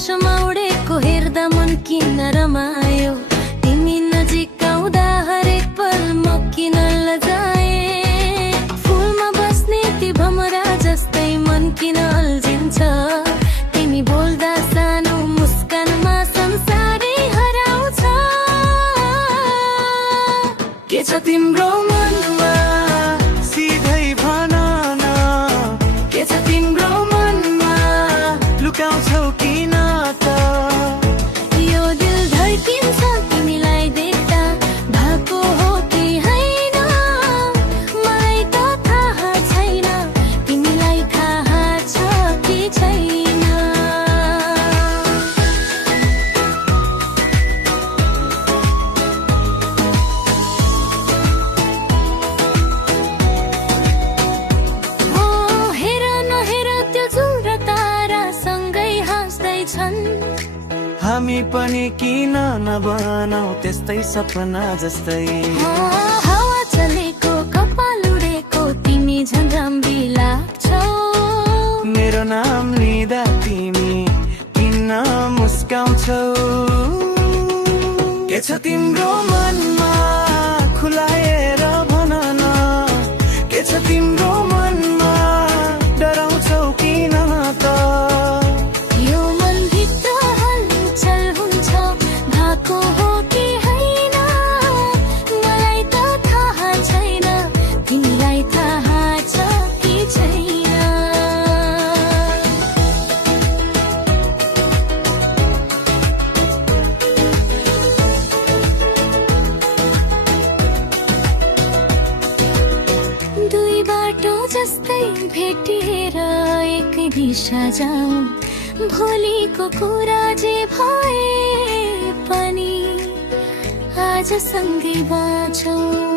आकाशमा उडेको हेर्दा मन किन रमायो। तिमी नजिक आउँदा हरेक पल म किन लजाए। फुलमा बस्ने ती भमरा जस्तै मन किन अल्झिन्छ। तिमी बोल्दा सानो मुस्कानमा संसारै हराउँछ। के छ तिम्रो मनमा सिधै भन न, के छ तिम्रो मनमा लुकाउँछौ किन त? यो दिल धड्किन्छ तिमीलाई देख्दा, भएको हो कि होइन मलाई त थाहा छैन। तिमीलाई थाहा छ कि छैन? ओ हेर नहेर त्यो जुन र तारा सँगै हाँस्दैछन्। हामी पनि किन नबनाऊ त्यस्तै सपना जस्तै। हावा चलेको कपाल उडेको तिमी झन् राम्री लाग्छौ। मेरो नाम लिँदा तिमी किन मुस्काउँछौ? के छ तिम्रो मनमा खुलाएर भन न, के छ तिम्रो मनमा डराउँछौ किन त? यो मनभित्र हलचल हुन्छ, भएको हो कि होइन मलाई त थाहा छैन। तिमीलाई थाहा छ कि छैन? दुई बाटो जस्तै भेटिएर एकै दिशा जाऊ। भोलिको कुरा जे भए पनि आज सँगै बाँचौँ।